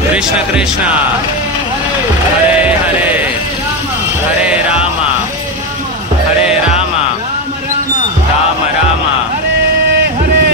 Krishna Krishna Hare Hare Hare Ram Ram Ram Hare Hare.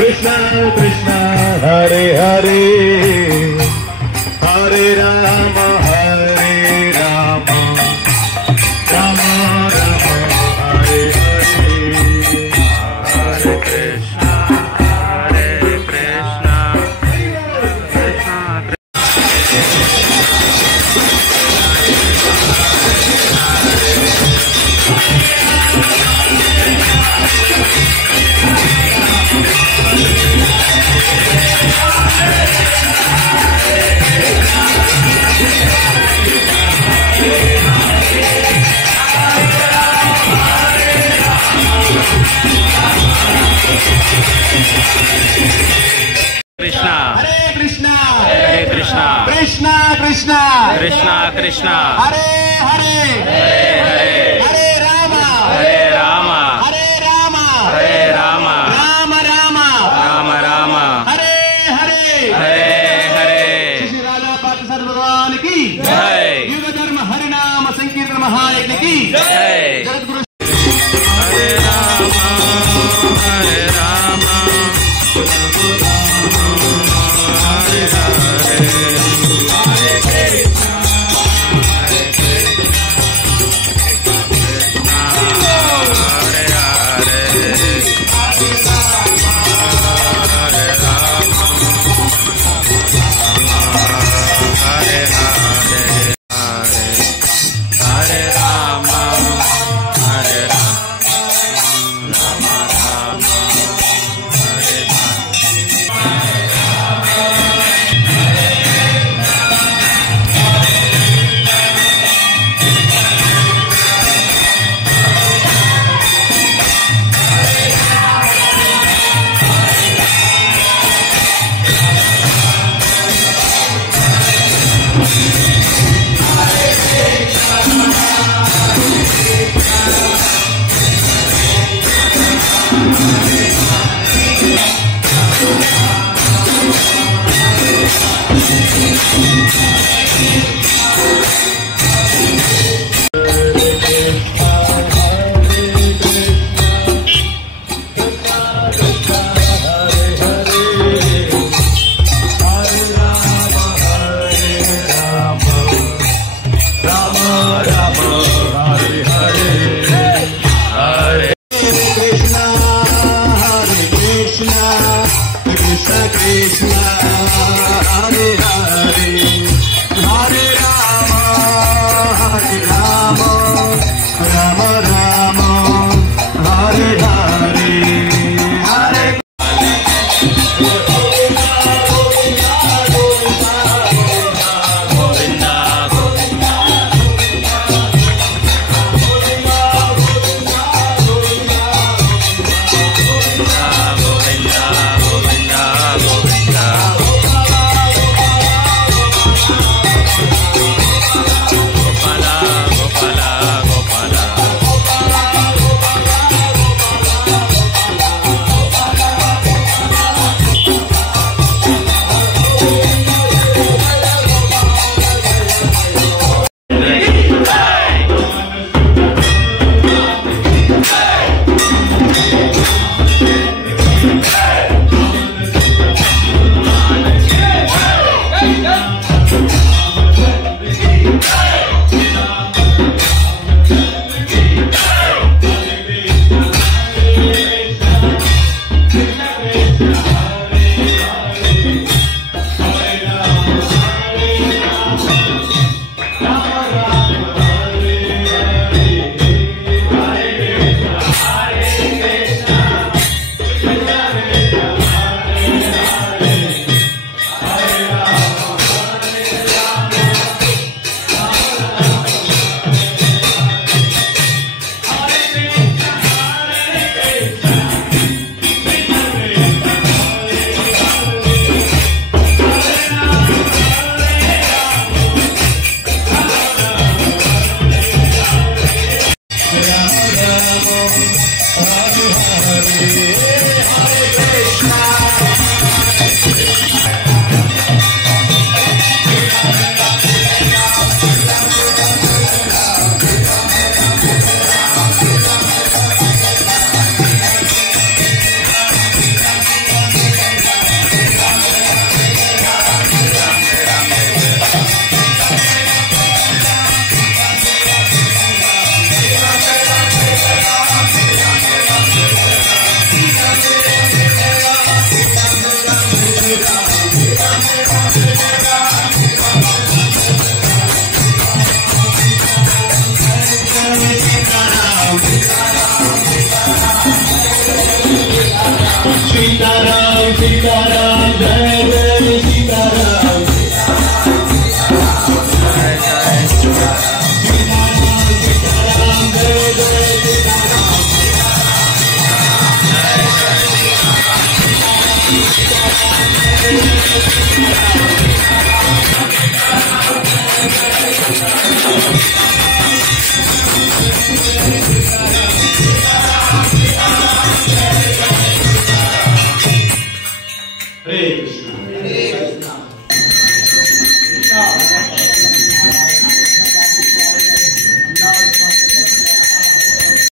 Krishna Krishna Hare Hare Hare Rama Rama Rama Hare Hare Hare Krishna Hare Krishna Krishna Hare Krishna Hare Krishna Krishna Krishna Krishna Krishna Hare Hare Hare Hare Hare Rama Hare Rama Hare Rama Hare Rama Rama Rama Rama Rama Hare Hare Hare Hare। Shri राजा पार्थसारथी भगवान की जय। युग धर्म हरिनाम संकीर्तन महायज्ञ की जय। जगद्गुरु हरे राम हरे राम हरे Krishna Hare Hare Hare Rama हरे कृष्ण